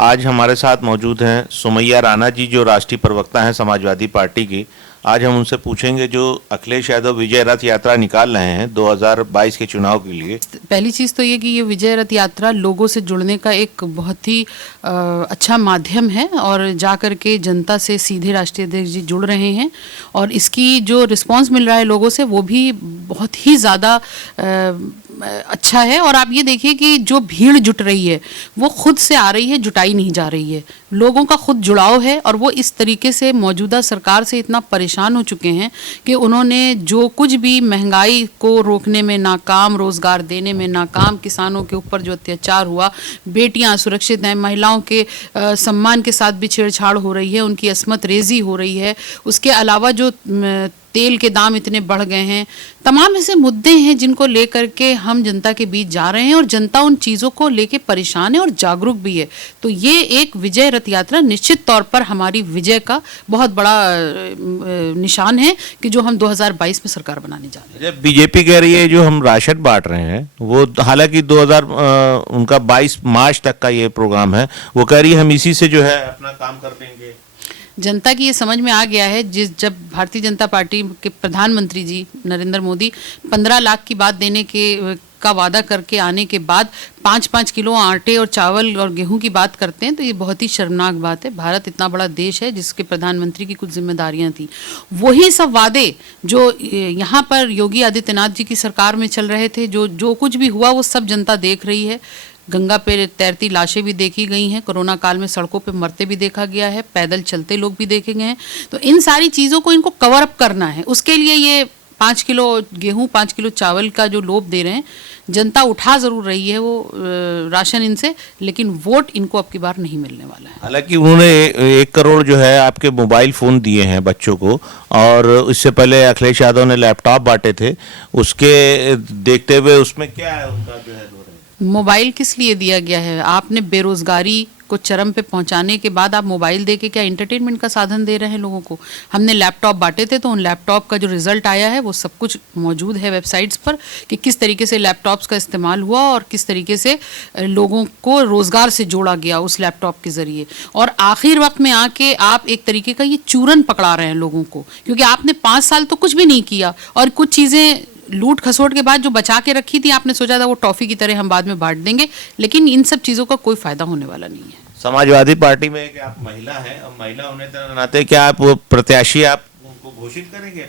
आज हमारे साथ मौजूद हैं सुमैया राणा जी, जो राष्ट्रीय प्रवक्ता हैं समाजवादी पार्टी की। आज हम उनसे पूछेंगे जो अखिलेश यादव विजय रथ यात्रा निकाल रहे हैं 2022 के चुनाव के लिए। पहली चीज़ तो ये कि ये विजय रथ यात्रा लोगों से जुड़ने का एक बहुत ही अच्छा माध्यम है और जा कर के जनता से सीधे राष्ट्रीय अध्यक्ष जी जुड़ रहे हैं और इसकी जो रिस्पांस मिल रहा है लोगों से वो भी बहुत ही ज़्यादा अच्छा है। और आप ये देखिए कि जो भीड़ जुट रही है वो खुद से आ रही है, जुटाई नहीं जा रही है। लोगों का खुद जुड़ाव है और वो इस तरीके से मौजूदा सरकार से इतना परेशान हो चुके हैं कि उन्होंने जो कुछ भी महंगाई को रोकने में नाकाम, रोजगार देने में नाकाम, किसानों के ऊपर जो अत्याचार हुआ, बेटियां असुरक्षित हैं, महिलाओं के सम्मान के साथ भी छेड़छाड़ हो रही है, उनकी अस्मत रेजी हो रही है। उसके अलावा जो तेल के दाम इतने बढ़ गए हैं, तमाम ऐसे मुद्दे हैं जिनको लेकर के हम जनता के बीच जा रहे हैं और जनता उन चीज़ों को लेके परेशान है और जागरूक भी है। तो ये एक विजय रथ यात्रा निश्चित तौर पर हमारी विजय का बहुत बड़ा निशान है कि जो हम 2022 में सरकार बनाने जा रहे हैं। बीजेपी कह रही है जो हम राशन बांट रहे हैं वो, हालांकि उनका 22 मार्च तक का ये प्रोग्राम है, वो कह रही है हम इसी से जो है अपना काम कर लेंगे। जनता की ये समझ में आ गया है जब भारतीय जनता पार्टी के प्रधानमंत्री जी नरेंद्र मोदी 15 लाख की बात देने का वादा करके आने के बाद 5-5 किलो आटे और चावल और गेहूं की बात करते हैं तो ये बहुत ही शर्मनाक बात है। भारत इतना बड़ा देश है जिसके प्रधानमंत्री की कुछ जिम्मेदारियां थी। वही सब वादे जो यहाँ पर योगी आदित्यनाथ जी की सरकार में चल रहे थे, जो कुछ भी हुआ वो सब जनता देख रही है। गंगा पे तैरती लाशें भी देखी गई हैं, कोरोना काल में सड़कों पे मरते भी देखा गया है, पैदल चलते लोग भी देखे गए हैं। तो इन सारी चीज़ों को इनको कवर अप करना है। उसके लिए ये 5 किलो गेहूं, 5 किलो चावल का जो लोभ दे रहे हैं, जनता उठा जरूर रही है वो राशन इनसे, लेकिन वोट इनको अब की बार नहीं मिलने वाला है। हालांकि उन्होंने 1 करोड़ जो है आपके मोबाइल फ़ोन दिए हैं बच्चों को, और इससे पहले अखिलेश यादव ने लैपटॉप बांटे थे। उसके देखते हुए उसमें क्या है उनका जो है मोबाइल किस लिए दिया गया है? आपने बेरोजगारी को चरम पे पहुंचाने के बाद आप मोबाइल दे के क्या एंटरटेनमेंट का साधन दे रहे हैं लोगों को? हमने लैपटॉप बांटे थे तो उन लैपटॉप का जो रिजल्ट आया है वो सब कुछ मौजूद है वेबसाइट्स पर कि किस तरीके से लैपटॉप्स का इस्तेमाल हुआ और किस तरीके से लोगों को रोजगार से जोड़ा गया उस लैपटॉप के जरिए। और आखिर वक्त में आके आप एक तरीके का ये चूरन पकड़ा रहे हैं लोगों को, क्योंकि आपने 5 साल तो कुछ भी नहीं किया और कुछ चीज़ें लूट खसोट के बाद जो बचा के रखी थी आपने सोचा था वो टॉफी की तरह हम बाद में बांट देंगे, लेकिन इन सब चीजों का कोई फायदा होने वाला नहीं है। समाजवादी पार्टी में कि आप महिला हैं और महिला होने के नाते क्या आप प्रत्याशी आप उनको घोषित करेंगे?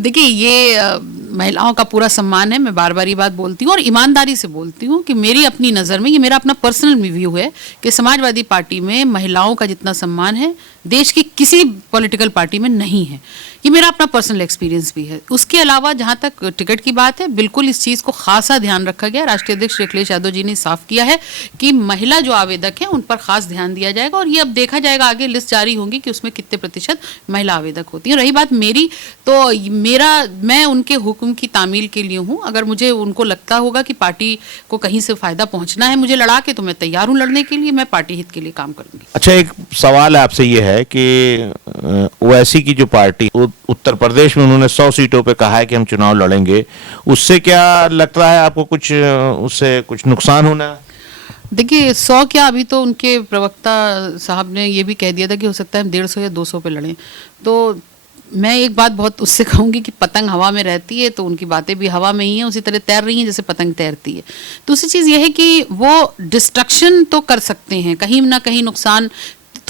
देखिए, ये महिलाओं का पूरा सम्मान है। मैं बार बार ये बात बोलती हूँ और ईमानदारी से बोलती हूँ कि मेरी अपनी नज़र में, ये मेरा अपना पर्सनल व्यू है कि समाजवादी पार्टी में महिलाओं का जितना सम्मान है देश की किसी पॉलिटिकल पार्टी में नहीं है। ये मेरा अपना पर्सनल एक्सपीरियंस भी है। उसके अलावा जहाँ तक टिकट की बात है, बिल्कुल इस चीज़ को खासा ध्यान रखा गया। राष्ट्रीय अध्यक्ष अखिलेश यादव जी ने साफ किया है कि महिला जो आवेदक हैं उन पर खास ध्यान दिया जाएगा और ये अब देखा जाएगा, आगे लिस्ट जारी होंगी कि उसमें कितने प्रतिशत महिला आवेदक होती हैं। रही बात मेरी, तो मैं उनके हुक्म की तामील के लिए हूँ। अगर मुझे उनको लगता होगा कि पार्टी को कहीं से फ़ायदा पहुँचना है मुझे लड़ा के, तो मैं तैयार हूँ लड़ने के लिए, मैं पार्टी हित के लिए काम करूँगी। अच्छा, एक सवाल आपसे ये है कि ओवैसी की जो पार्टी उत्तर प्रदेश में उन्होंने 100 सीटों पे कहा है कि हम चुनाव लड़ेंगे, उससे क्या लगता है आपको उससे कुछ नुकसान होना है? देखिए, 100 क्या, अभी तो उनके प्रवक्ता साहब ने ये भी कह दिया था कि हो सकता है हम 150 या 200 पे लड़ें। तो मैं एक बात बहुत उससे कहूँगी कि पतंग हवा में रहती है तो उनकी बातें भी हवा में ही हैं, उसी तरह तैर रही हैं जैसे पतंग तैरती है। दूसरी चीज़ यह है कि वो डिस्ट्रक्शन तो कर सकते हैं, कहीं ना कहीं नुकसान,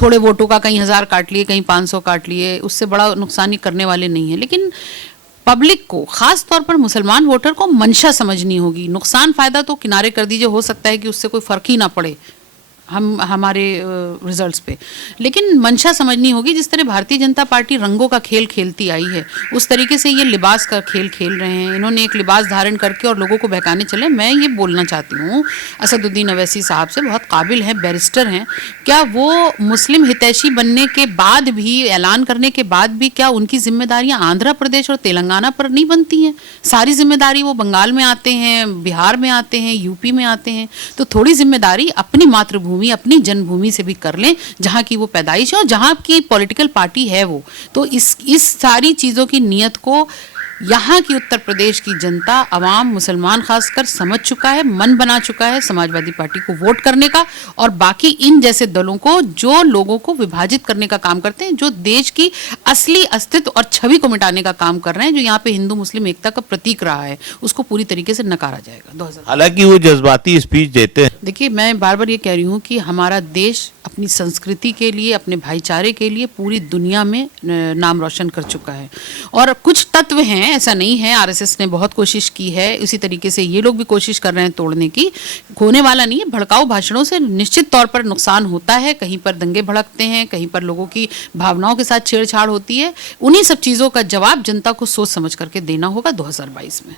थोड़े वोटों का कहीं 1000 काट लिए, कहीं 500 काट लिए, उससे बड़ा नुकसान ही करने वाले नहीं है। लेकिन पब्लिक को, खास तौर पर मुसलमान वोटर को मंशा समझनी होगी। नुकसान फ़ायदा तो किनारे कर दीजिए, हो सकता है कि उससे कोई फ़र्क ही ना पड़े हमारे रिजल्ट्स पे, लेकिन मंशा समझनी होगी। जिस तरह भारतीय जनता पार्टी रंगों का खेल खेलती आई है उस तरीके से ये लिबास का खेल खेल रहे हैं। इन्होंने एक लिबास धारण करके और लोगों को बहकाने चले। मैं ये बोलना चाहती हूँ, असदुद्दीन अवैसी साहब से, बहुत काबिल हैं, बैरिस्टर हैं, क्या वो मुस्लिम हितैषी बनने के बाद भी, ऐलान करने के बाद भी, क्या उनकी जिम्मेदारियाँ आंध्र प्रदेश और तेलंगाना पर नहीं बनती हैं? सारी जिम्मेदारी वो बंगाल में आते हैं, बिहार में आते हैं, यूपी में आते हैं, तो थोड़ी जिम्मेदारी अपनी मातृभूमि, अपनी जन्मभूमि से भी कर लें जहां की वो पैदाइश है और जहां की पॉलिटिकल पार्टी है वो। तो इस सारी चीज़ों की नीयत को यहाँ की उत्तर प्रदेश की जनता, अवाम, मुसलमान खासकर समझ चुका है, मन बना चुका है समाजवादी पार्टी को वोट करने का, और बाकी इन जैसे दलों को जो लोगों को विभाजित करने का काम करते हैं, जो देश की असली अस्तित्व और छवि को मिटाने का काम कर रहे हैं, जो यहाँ पे हिंदू मुस्लिम एकता का प्रतीक रहा है, उसको पूरी तरीके से नकारा जाएगा 2000। हालांकि वो जज्बाती स्पीच देते हैं। देखिए, मैं बार बार ये कह रही हूँ कि हमारा देश अपनी संस्कृति के लिए, अपने भाईचारे के लिए पूरी दुनिया में नाम रोशन कर चुका है, और कुछ तत्व हैं, ऐसा नहीं है, आरएसएस ने बहुत कोशिश की है, इसी तरीके से ये लोग भी कोशिश कर रहे हैं तोड़ने की। होने वाला नहीं है। भड़काऊ भाषणों से निश्चित तौर पर नुकसान होता है, कहीं पर दंगे भड़कते हैं, कहीं पर लोगों की भावनाओं के साथ छेड़छाड़ होती है। उन्हीं सब चीज़ों का जवाब जनता को सोच समझ करके देना होगा 2022 में।